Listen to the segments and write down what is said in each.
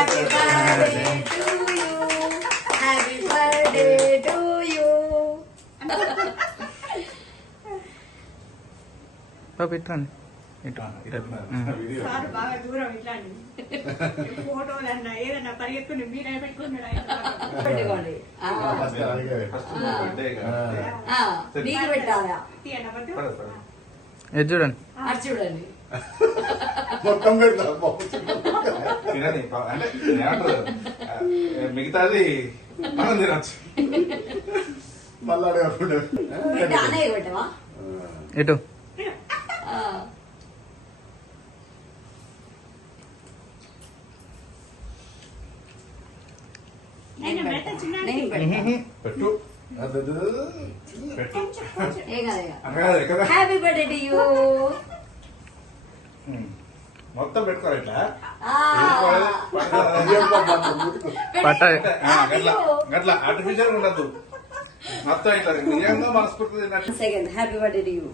Happy birthday to you happy birthday to you పెట్టండి sir బాగా దూరం ఇట్లాంటి ఫోటోలు అన్నా ఏదన్నా పరిగెత్తుకుని మీరే పెట్టుకున్నాడు పెట్టుకోండి నీకు పెట్టాలా ఇది చూడండి అది చూడండి మొత్తం పెడతాం అంటే మిగతాది మనం తినచ్చు మళ్ళీ అడగకుండా అనే పెట్టవా ఎటు నేను పెట్టు పెట్టు హ్యాపీ బర్త్డే టు యూ మొత్తం పెట్టుకోవాలి ఇట్లా పట్ట అట్లా ఆర్టిఫిషియల్ ఉండదు మొత్తం ఇట్లా నిజంగా మనస్ఫూర్తి తిన్నట్టు. Second happy birthday to you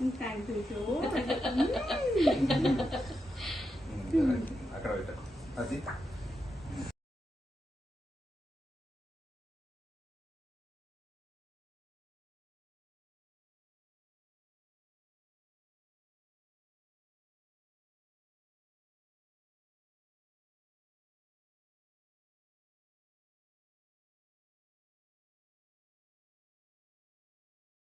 అక్కడ పెట్టు అది